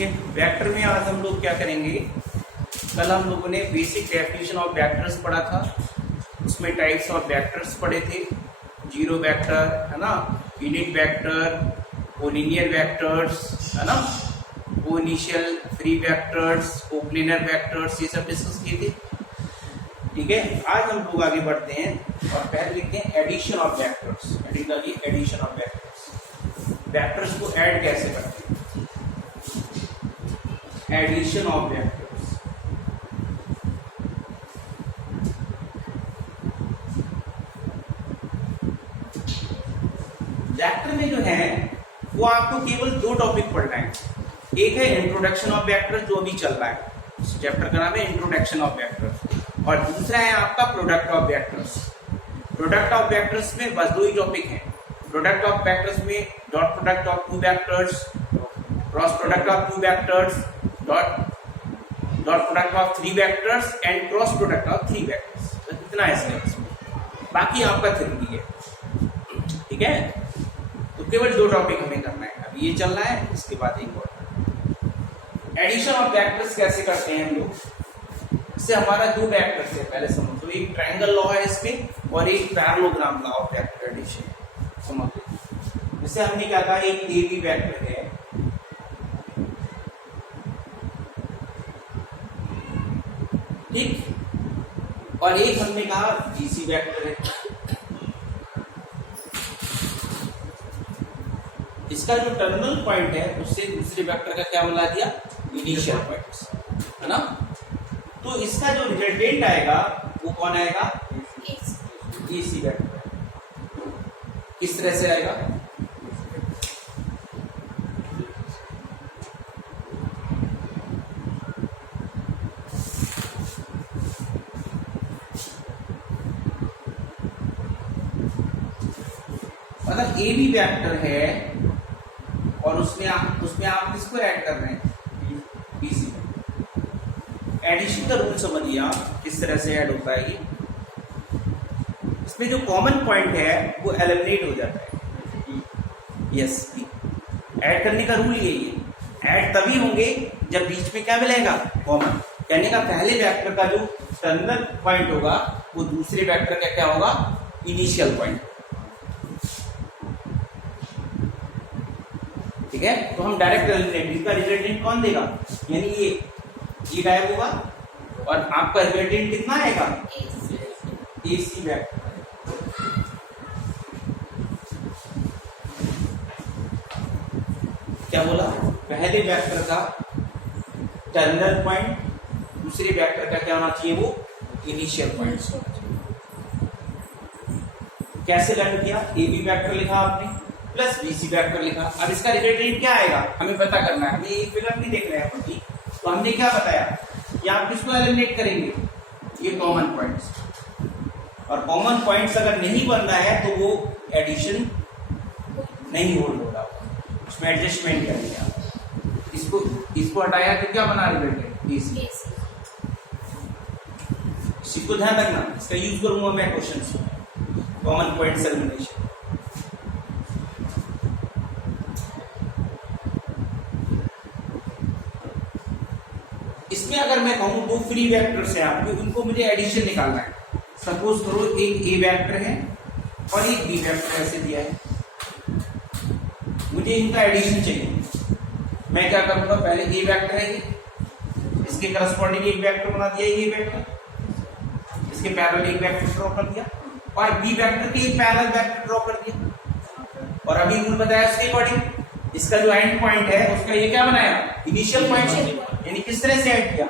ठीक है, वेक्टर में आज हम लोग क्या करेंगे, कल हम लोगों ने बेसिक डेफिनेशन ऑफ वेक्टर्स पढ़ा था, उसमें टाइप्स ऑफ वेक्टर्स पढ़े थे, जीरो वेक्टर है ना, यूनिट वेक्टर, कोलिनियर वेक्टर्स है ना, कोइनिशियल फ्री वेक्टर्स, कोप्लेनर वेक्टर्स, ये सब डिस्कस किए थे। ठीक है, आज हम लोग आगे बढ़ते हैं और पहले लिखते हैं addition of vectors. Addition of vectors, vectors को ऐड कैसे करते हैं, एडिशन ऑफ वेक्टर्स। वेक्टर में जो है वो आपको केवल दो टॉपिक पढ़ना है। एक है इंट्रोडक्शन ऑफ वेक्टर्स जो अभी चल रहा है, इस चैप्टर का नाम है इंट्रोडक्शन ऑफ वेक्टर्स, और दूसरा है आपका product of vectors. Product of vectors में बस दो ही टॉपिक हैं। प्रोडक्ट ऑफ वेक्टर्स में dot product of two vectors, cross product of two vectors, dot product of three vectors and cross product of three vectors. तो इतना है इसमें, बाकी आपका थ्योरी है। ठीक है, तो केवल दो टॉपिक हमें करना है, अभी ये चल रहा है, इसके बाद एक और। एडिशन ऑफ वेक्टर्स कैसे करते हैं हम लोग, इससे हमारा दो वेक्टर्स है, पहले समझ लो, एक ट्रायंगल लॉ है इसमें और एक parallelogram law of vector addition, समझ लो। जैसे हमने क्या कहा, एक ए बी वेक्टर है, ठीक, और एक हमने कहा बीसी वेक्टर है। इसका जो टर्मिनल पॉइंट है उससे दूसरे वेक्टर का क्या बना दिया, इनिशियल पॉइंट है ना। तो इसका जो रिजल्टेंट आएगा वो कौन आएगा, एसी वेक्टर। किस तरह से आएगा, मतलब ए बी वेक्टर है और उसमें आप किसको ऐड कर रहे हैं, बीसी। एडिशन का रूल समझिए आप किस तरह से ऐड होता है ये। इसमें जो कॉमन पॉइंट है वो एलिमिनेट हो जाता है। यस, ऐड करने का रूल यही है, ऐड तभी होंगे जब बीच में क्या मिलेगा, कॉमन। कहने का पहले वेक्टर का जो टर्मिनल पॉइंट होगा वो दूसरे वेक्टर का क्या होगा, इनिशियल पॉइंट। ठीक है, तो हम डायरेक्ट एलिमिनेट, इसका रिजल्टेंट कौन देगा, यानी ये गायब होगा और आपका रिजल्टेंट कितना आएगा, एसी वेक्टर। क्या बोला, पहले वेक्टर का टर्मिनल पॉइंट दूसरे वेक्टर का क्या होना चाहिए, वो इनिशियल पॉइंट। कैसे लर्न किया, ए बी वेक्टर लिखा आपने प्लस बीसी वेक्टर लिखा। अब इसका रिजल्टेंट क्या आएगा हमें पता करना है, हमें ये फिगर नहीं देख रहे हैं हम। तो हमने क्या बताया कि आप किसको एलिमिनेट करेंगे, ये कॉमन पॉइंट्स, और कॉमन पॉइंट्स अगर नहीं बन रहा है तो वो एडिशन नहीं होल्ड होगा, उसमें एडजस्टमेंट करेंगे आप। इसको हटाया तो क्या बना रिजल्टेंट, एसी। इसी को ध्यान रखना, इसका यूज करूंगा मैं क्वेश्चंस में, कॉमन पॉइंट्स एलिमिनेशन। इसमें अगर मैं कहूं दो फ्री वेक्टर्स हैं आपके, उनको मुझे एडिशन निकालना है। सपोज करो एक ए वेक्टर है और एक बी वेक्टर ऐसे दिया है, मुझे इनका एडिशन चाहिए। मैं क्या करूंगा, पहले ए वेक्टर है ये, इसके करस्पॉन्डिंग एक वेक्टर बना दिया, ये वेक्टर, इसके पैरेलल एक वेक्टर ड्रॉ कर दिया, और बी वेक्टर के एक पैरेलल वेक्टर ड्रॉ कर दिया, और अभी रूल बताया उसके अकॉर्डिंग इसका जो एंड पॉइंट है उसका ये क्या बनाया, इनिशियल पॉइंट। यानी किस तरह से ऐड किया,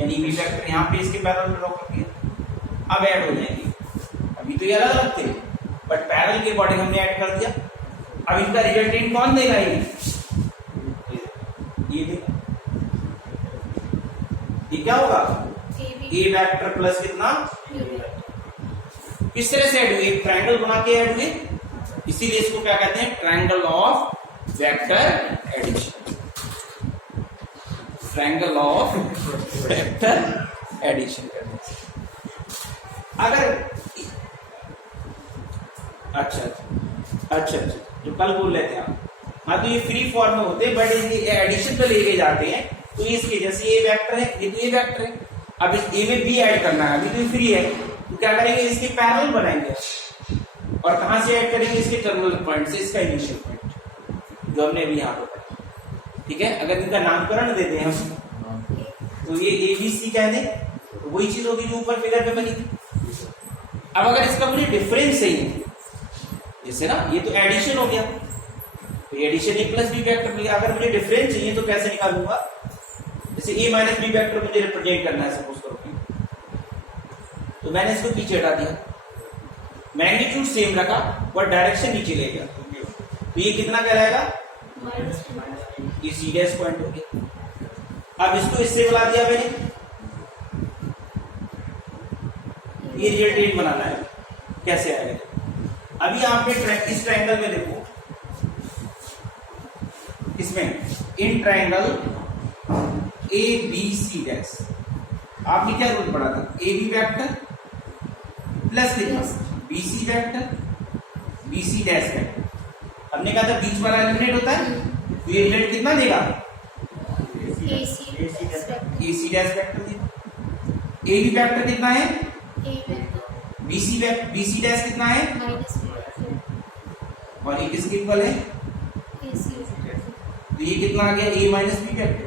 यानी बी वेक्टर यहाँ पे इसके पैरेलल ड्रॉ कर दिया, अब ऐड हो जाएंगे। अभी तो ये अलग अलग थे बट पैरेलल के अकॉर्डिंग हमने ऐड कर दिया। अब इनका रिजल्टेंट कौन देगा, ये देगा। ये क्या होगा, ए वेक्टर प्लस कितना, किस तरह से ऐड हुए, एक ट्रायंगल बना के ऐड हुए, इसीलिए इसको क्या कहते हैं, triangle of vector addition. Triangle of vector addition करने से अगर अच्छा जो कल बोल रहे थे आप, हाँ तो ये फ्री फॉर्म में होते हैं, बट ये एडिशन पे लेके जाते हैं तो इसके जैसे ये वेक्टर है, ये तो ये वेक्टर है, अब इस ए में बी ऐड करना है, अभी तो ये फ्री है, तो क्या करेंगे इसके पैरेलल बनाएंगे और कहां से ऐड करेंगे, इसके टर्मिनल पॉइंट से, इसका इनिशियल पॉइंट जो हमने अभी यहाँ पे पढ़ा। ठीक है, अगर इनका नामकरण दे दें हम तो ये ए बी सी कह दें तो वही चीज होगी जो ऊपर फिगर पे बनी थी। अब अगर इसका मुझे डिफरेंस चाहिए, जैसे ना ये तो एडिशन हो गया, तो एडिशन ए प्लस बी वेक्टर मिल गया, अगर मुझे डिफरेंस चाहिए तो कैसे निकालूंगा, जैसे ए माइनस बी वेक्टर मुझे रिप्रेजेंट करना है सपोज करो, तो मैंने इसको पीछे हटा दिया, मैग्नीट्यूड सेम रखा और डायरेक्शन नीचे ले गया, तो ये कितना कहलाएगा, ये सी डैश पॉइंट हो गया। अब इसको इससे बुला दिया मैंने, ये रिजल्टेंट बनाना है, कैसे आएगा, अभी आपने इस ट्रायंगल में देखो, इसमें इन triangle A B C dash आपने क्या रूल पढ़ा था, ए बी वेक्टर प्लस कितना B C vector B C dash vector, हमने कहा था बीच वाला एलिमिनेट होता है, तो ये रिजल्ट कितना देगा, ए सी डैश वेक्टर देगा। ए बी वेक्टर कितना है, बी सी डैश कितना है, और ये किसके इक्वल है, तो ये कितना आ गया, ए माइनस बी वेक्टर,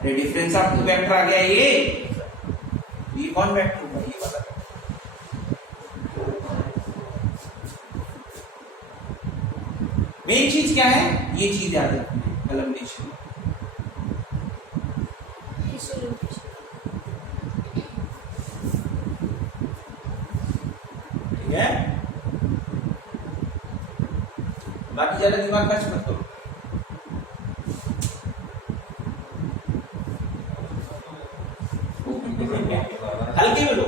अरे डिफरेंस आपको वेक्टर आ गया ये कौन वेक्टर होगा, ये वाला। मेन चीज क्या है, ये चीज याद रखनी है कलमनेशन, ठीक है, बाकी ज्यादा दिमाग खर्च मत करो। हल्के में लो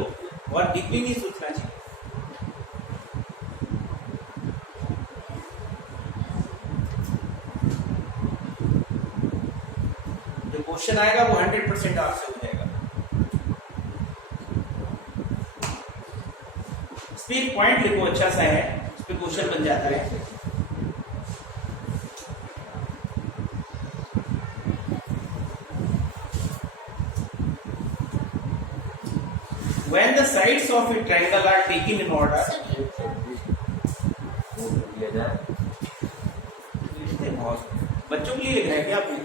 और डीपली नहीं सोचना चाहिए। जो क्वेश्चन आएगा वो 100% आपसे हो जाएगा। इस पे एक पॉइंट लिखो अच्छा सा है, इस पे क्वेश्चन बन जाता है। When the sides of a triangle are taken in order, बच्चों के लिए लिख रहे हैं क्या आपने?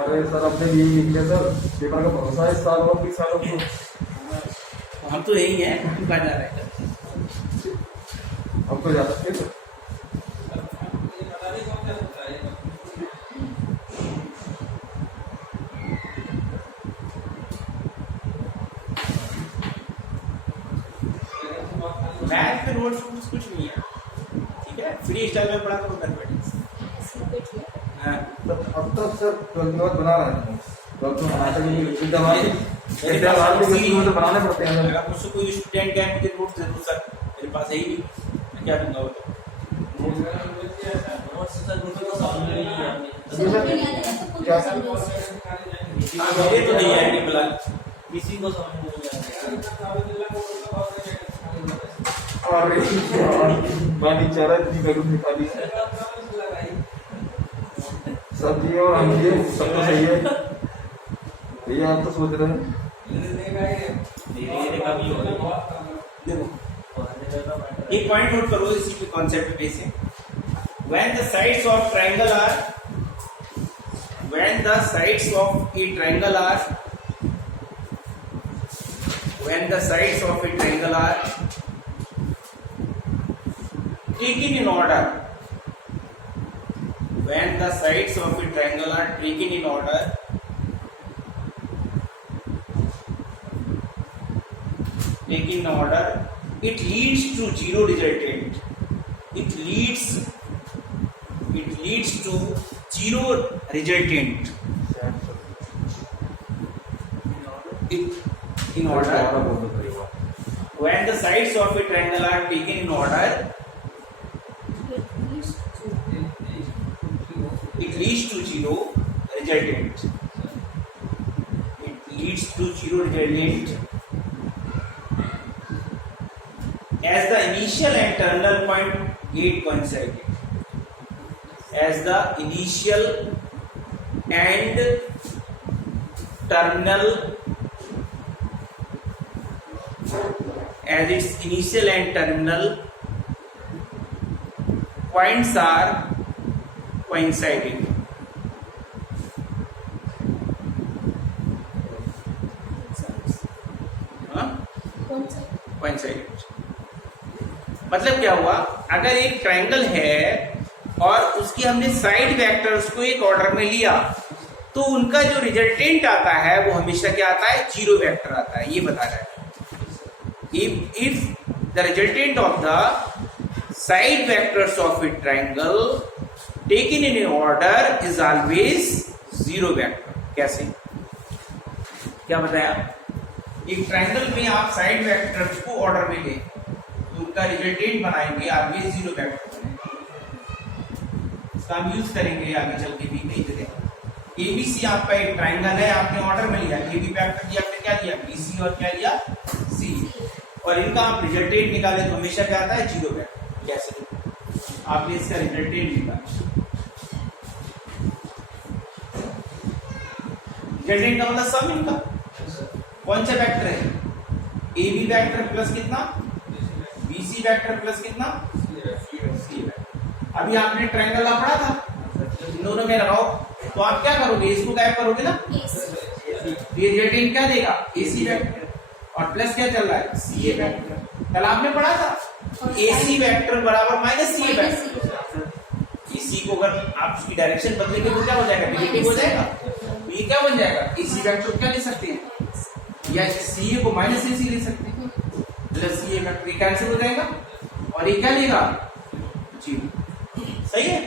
अरे सर अपने लिए लिख लिया सर, पेपर का भरोसा है इस साल और 20 सालों को। हम तो यही हैं, हम कहाँ जा रहे हैं? हम तो जा सकते हैं सर। मैथ में नोट्स कुछ नहीं है, ठीक है, फ्री स्टाइल में पढ़ा करो मैथमेटिक्स। हाँ, अब तक सर 12th के बाद बना रहे हैं, 12th में बनाते हैं तो बनाने पड़ते हैं। अगर मुझसे कोई स्टूडेंट है मुझे नोट्स दे दो सर, मेरे पास है ही नहीं, मैं क्या दूंगा वो तो। मेरे तो नहीं आएंगे फिलहाल, किसी को समझ नहीं अरे पानी चारा जी करूँ निकाली सब्जी और हम ये सब तो सही है भैया, आप तो सोच रहे हैं एक पॉइंट नोट करो इसी के कॉन्सेप्ट पे से। When the sides of triangle are, when the sides of a triangle are, when the sides of a triangle are taken in order, when the sides of a triangle are taken in order, taken in order, it leads to zero resultant. It leads to zero resultant. In order, when the sides of a triangle are taken in order, it leads to zero resultant. It leads to zero resultant as the initial and terminal point get coincided. as the initial and terminal as its initial and terminal points are coinciding. Coinciding मतलब क्या हुआ, अगर एक triangle है और उसकी हमने side vectors को एक ऑर्डर में लिया तो उनका जो रिजल्टेंट आता है वो हमेशा क्या आता है, जीरो वेक्टर आता है। ये बता रहा है if the resultant of the side vectors of a triangle taken in an order is always zero vector। कैसे, क्या बताया, एक ट्रायंगल में आप साइड वेक्टर्स को ऑर्डर में लें तो उनका रिजल्टेंट बनाएंगे ऑलवेज जीरो वेक्टर बनेगा। इसका हम यूज करेंगे आगे चल के भी कई जगह। एबीसी आपका एक ट्रायंगल है, आपने ऑर्डर में लिया, एबी वेक्टर दिया, आपने क्या दिया, बीसी और क्या लिया, सी, और इनका आप रिजल्टेंट निकाले तो हमेशा क्या आता है, जीरो वेक्टर। कैसे, आपने इसका रिजल्टेंट निकाला, रिजल्टेंट का मतलब सम इनका कौन सा वेक्टर है, एबी वेक्टर प्लस कितना, बीसी वेक्टर प्लस कितना, सी वेक्टर। अभी आपने ट्रायंगल का पढ़ा था, इन दोनों में लगाओ तो आप क्या करोगे, इसको गायब करोगे ना, ये रिजल्टेंट क्या देगा, एसी वेक्टर, और प्लस क्या चल रहा है, सी वेक्टर। कल आपने पढ़ा था एसी वेक्टर बराबर माइनस सी वेक्टर। इसी को अगर आप उसकी डायरेक्शन बदलेंगे तो क्या हो जाएगा, नेगेटिव हो जाएगा। ये क्या बन जाएगा, एसी वेक्टर क्या ले सकते हैं, या सी को माइनस एसी ले सकते हैं, प्लस सी वेक्टर कैंसिल हो जाएगा और ये क्या लेगा, जीरो। सही है,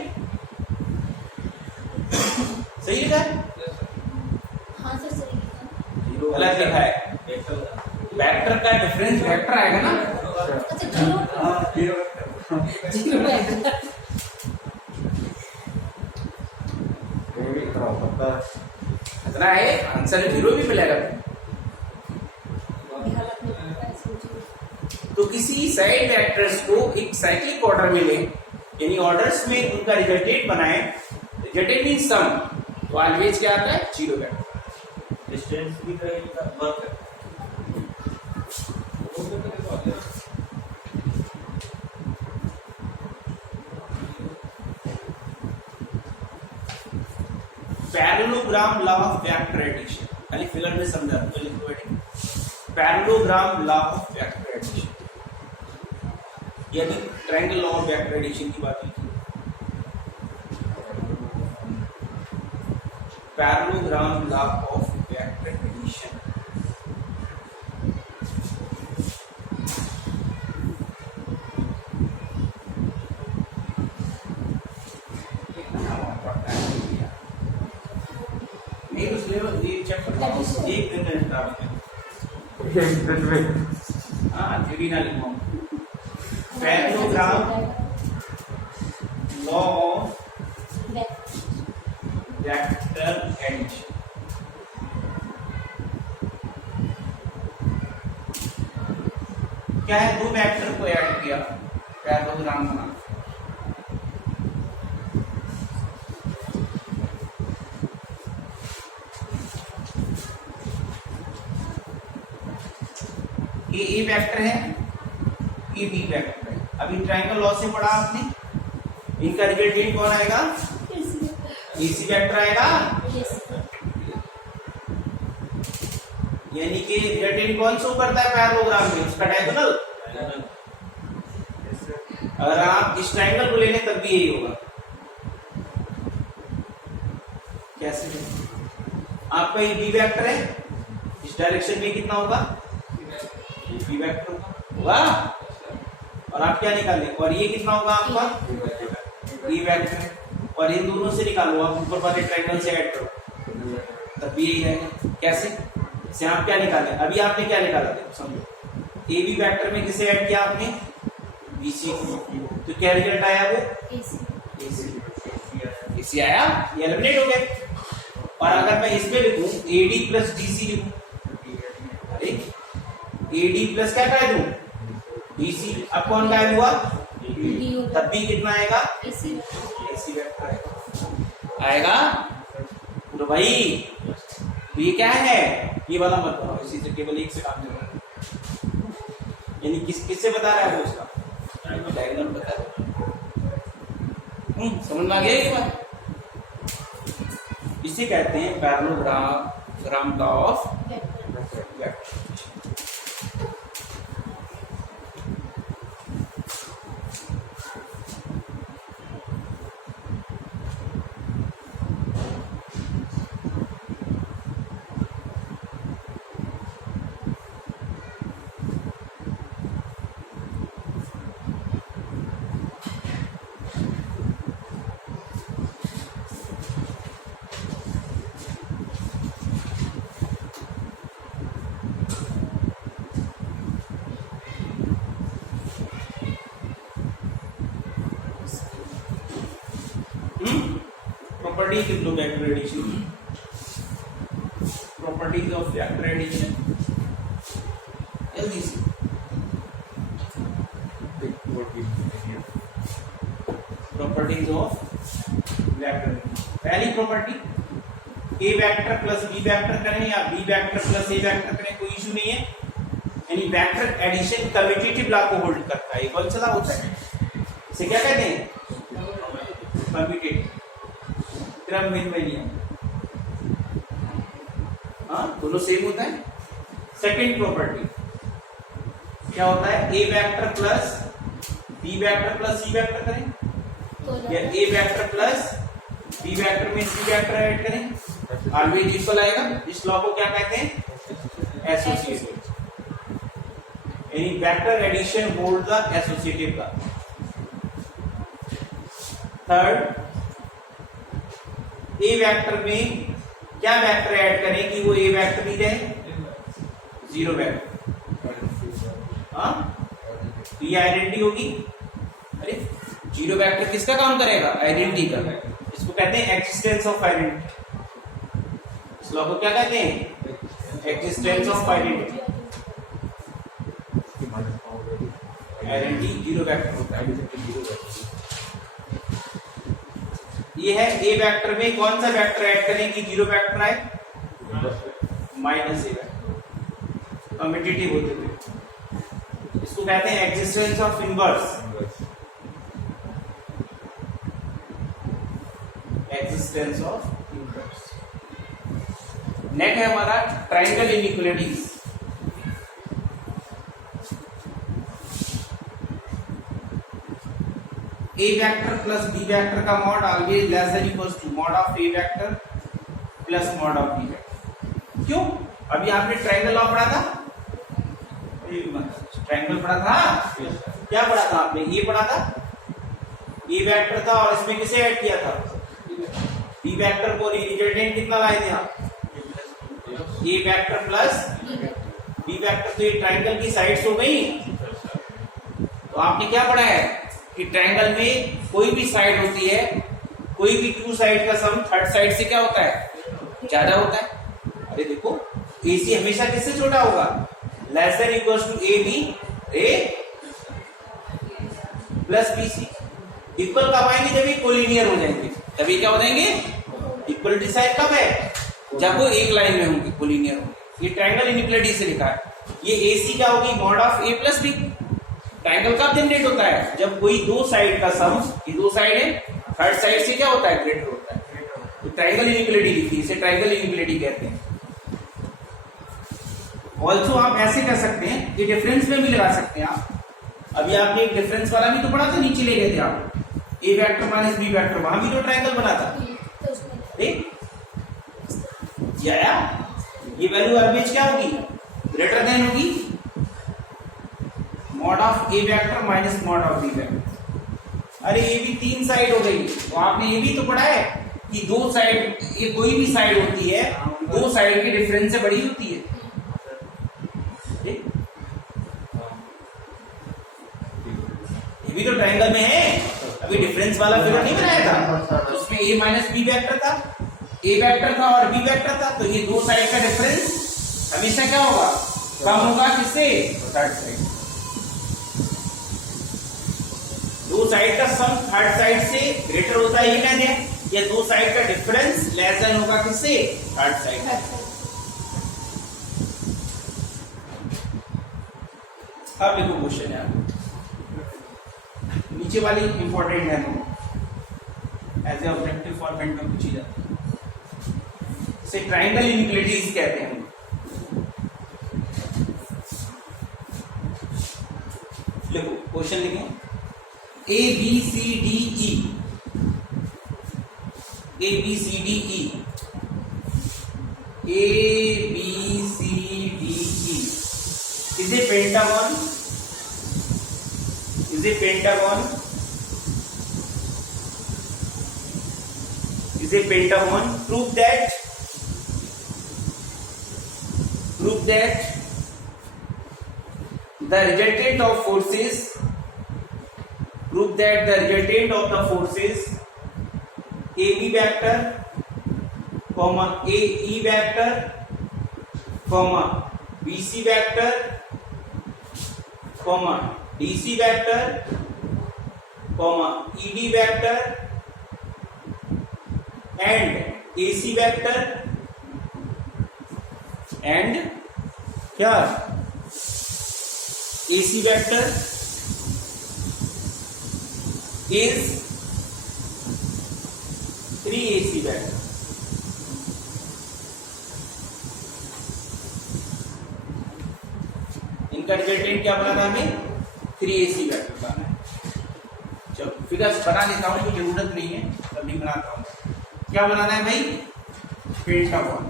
सही लिखा है, हाँ सर सही लिखा। गलत लिखा है, वेक्टर का डिफरेंस वेक्टर आएगा ना, अच्छा जीरो, जीरो वेक्टर। इतना है आंसर, जीरो भी मिलेगा। तो किसी साइड वेक्टर्स को एक साइक्लिक ऑर्डर में लें, यानी ऑर्डर्स में उनका रिजल्टेंट बनाएं, रिजल्टेंट मींस सम, तो ऑलवेज क्या आता है, जीरो वेक्टर। डिस्टेंस भी करेगा work parallelogram law of vector addition, खाली फिगर में समझा तो लिखो बेटे, parallelogram law of vector addition, यानी triangle law of vector addition की बात की। Parallelogram law of vector addition, नहीं उस लेवल ये चैप्टर एक दिन में स्टार्ट में, हाँ थ्योरी ना लिखो, parallelogram law of vector addition. क्या है, दो वेक्टर को ऐड किया, पैरेललोग्राम बना, ये ए वेक्टर है, ये बी वेक्टर है। अभी ट्रायंगल लॉ से पढ़ा आपने, इनका रिजल्टेंट कौन आएगा, एसी वेक्टर आएगा, यानी कि रिजल्टेंट कौन शो करता है पैरेललोग्राम में, इसका डायगोनल। अगर आप इस ट्रायंगल को ले लें तब भी यही होगा। कैसे, आपका ये बी वेक्टर है, इस डायरेक्शन में कितना होगा, बी वेक्टर होगा, और आप क्या निकालें, और ये कितना होगा आपका, बी वेक्टर, और इन दोनों से निकालो, आप ऊपर वाले ट्रायंगल से ऐड करो तब भी यही रहेगा। कैसे, से आप क्या निकाले, अभी आपने क्या निकाला, देखो समझो, ए बी वेक्टर में किसे ऐड किया आपने, बीसी को, तो क्या रिजल्ट आया, वो एसी आया, ये एलिमिनेट हो गए। और अगर मैं इसमें लिखूं एडी प्लस डीसी लिखूं, एडी प्लस क्या कह दूं, डीसी, अब कौन गायब हुआ, तब भी कितना आएगा, एसी वेक्टर है। आएगा तो भाई तो ये क्या है, ये वाला मत बनाओ, इसी से केवल एक से काम चल रहा है। यानी किससे बता रहा है वो, उसका डायग्राम बता रहा है। समझ में आ गया ये बात। इसे कहते हैं parallelogram of vector. Properties of vector addition. Properties of vector addition. जल्दी से प्रॉपर्टीज ऑफ वेक्टर। पहली प्रॉपर्टी, ए वेक्टर प्लस बी वेक्टर करें या बी वेक्टर प्लस ए वेक्टर करें, कोई इशू नहीं है। यानी वेक्टर एडिशन कम्यूटेटिव लॉ को होल्ड करता है। कौन सा लॉ होता है, इसे क्या कहते हैं, कम्यूटेटिव, क्रमविन्वय नियम। हाँ, दोनों सेम होता है। सेकंड प्रॉपर्टी क्या होता है, A vector plus B vector plus C vector करें या A vector plus B vector में सी वेक्टर ऐड करें, ऑलवेज इक्वल आएगा। इस लॉ को क्या कहते हैं, एसोसिएटिव। यानी vector addition hold the associative law. Third, A vector में क्या वेक्टर ऐड करें कि वो ए वेक्टर ही रहे, जीरो वेक्टर। हाँ, तो ये आइडेंटिटी होगी। अरे जीरो वेक्टर किसका काम करेगा, आइडेंटिटी का। इसको कहते हैं एक्जिस्टेंस ऑफ आइडेंटिटी। इस लॉ को क्या कहते हैं, existence of identity. Identity zero vector होता है। ये है ए वेक्टर में कौन सा वेक्टर ऐड करें कि जीरो वेक्टर आए, माइनस ए वेक्टर, कम्यूटेटिव होते थे। इसको कहते हैं existence of inverse. Existence of inverse. Next है हमारा triangle inequalities. A vector plus B vector का mod always less than equals to mod of A vector plus mod of B vector. क्यों, अभी आपने ट्रायंगल लॉ पढ़ा था, triangle पढ़ा था, क्या पढ़ा था आपने, ये पढ़ा था, ए वेक्टर था और इसमें किसे ऐड किया था, बी वेक्टर को। रिजल्टेंट कितना लाए थे आप, ए वेक्टर प्लस बी वेक्टर। तो ये ट्रायंगल की साइड्स हो गई। तो आपने क्या पढ़ा है कि ट्रायंगल में कोई भी साइड होती है, कोई भी टू साइड का सम थर्ड साइड से क्या होता है, ज्यादा होता है। अरे देखो, AC हमेशा किससे छोटा होगा, less than equals to AB प्लस BC। इक्वल कब आएंगे, जब ये कोलिनियर हो जाएंगे। तभी क्या हो जाएंगे, इक्वलिटी साइड कब है, जब वो एक लाइन में होंगे, कोलिनियर होंगे। ये ट्रायंगल इनइक्वालिटी से लिखा है। ये AC क्या होगी, mod of A plus B। Triangle कब जनरेट होता है, जब कोई दो साइड का सम, ये दो साइड है, थर्ड साइड से क्या होता है, ग्रेटर होता है। तो ट्रायंगल इनइक्वालिटी लिखी, इसे ट्रायंगल इनइक्वालिटी कहते हैं। ऑल्सो आप ऐसे कर सकते हैं, ये डिफरेंस में भी लगा सकते हैं आप। अभी आपने एक डिफरेंस वाला भी तो पढ़ा था, नीचे ले गए थे आप, ए वेक्टर माइनस बी वेक्टर, वहां भी तो ट्रायंगल बना था। ये वैल्यू ऑलवेज क्या होगी, ग्रेटर देन होगी mod of A vector minus mod of B vector. अरे ये भी तीन साइड हो गई, तो आपने ये भी तो पढ़ा है कि दो साइड, ये कोई भी साइड होती है, दो साइड के डिफरेंस से बड़ी होती है। ये भी तो ट्रायंगल में है। अभी डिफरेंस वाला फिगर नहीं बनाया था, तो उसमें ए माइनस बी वेक्टर था, ए वेक्टर था और बी वेक्टर था। तो ये दो साइड का डिफरेंस हमेशा क्या होगा, कम होगा, किससे, थर्ड साइड। दो साइड का सम थर्ड साइड से ग्रेटर होता है, ये कहते हैं। ये दो साइड का डिफरेंस लेस देन होगा किससे? Third side. अब देखो क्वेश्चन है, नीचे वाली इंपॉर्टेंट है, तो एज ए ऑब्जेक्टिव फॉर्मेट में पूछी जाती है। इसे ट्राइंगल इनइक्वालिटीज कहते हैं। देखो क्वेश्चन लिखें, A B C D E, A B C D E, A B C D E is a pentagon, is a pentagon, is a pentagon. Prove that the resultant of forces, prove that the resultant of the forces AB vector, comma AE vector, comma BC vector, comma DC vector, comma ED vector and AC vector and क्या AC vector is 3 AC vector। इनका resultant क्या बनाना है हमें? 3AC vector बनाना है। चलो figures बना लेता हूं, कोई जरूरत नहीं है तभी बनाता हूं। क्या बनाना है भाई? पेंटागन।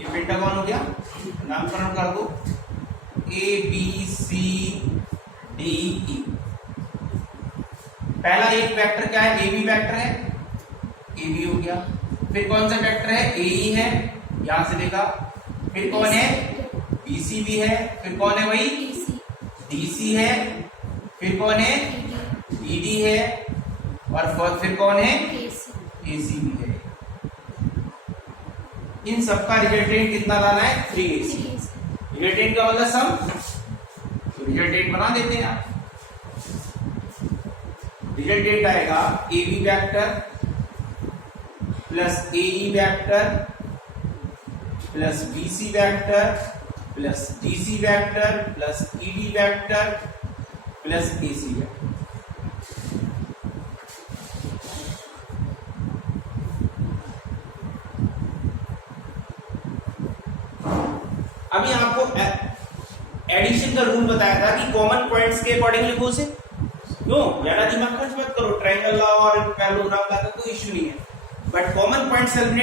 ये पेंटागन हो गया, नामकरण कर दो ABCDE। पहला एक वेक्टर क्या है? AB वेक्टर है, AB हो गया। फिर कौन सा वेक्टर है? AE है, यहां से देखा। फिर कौन है? BC भी है। फिर कौन है भाई? DC है। फिर कौन है? ED है। और फिर कौन है? AC भी है। इन सबका रिजल्टेंट कितना लाना है? 3AC। रिजल्टेंट का मतलब सम, तो रिजल्टेंट बना देते हैं आप। रिजल्टेंट आएगा AB vector plus AE vector plus BC vector plus DC vector plus ED vector plus AC vector. अभी आपको एडिशन का रूल बताया था कि कॉमन पॉइंट्स के अकॉर्डिंग लिखो उसे। क्यों? ज्यादा दिमाग खर्च मत करो, ट्रायंगल ला और पैरेललोग्राम ला का कोई इश्यू नहीं है, बट कॉमन पॉइंट्स एलिमिनेट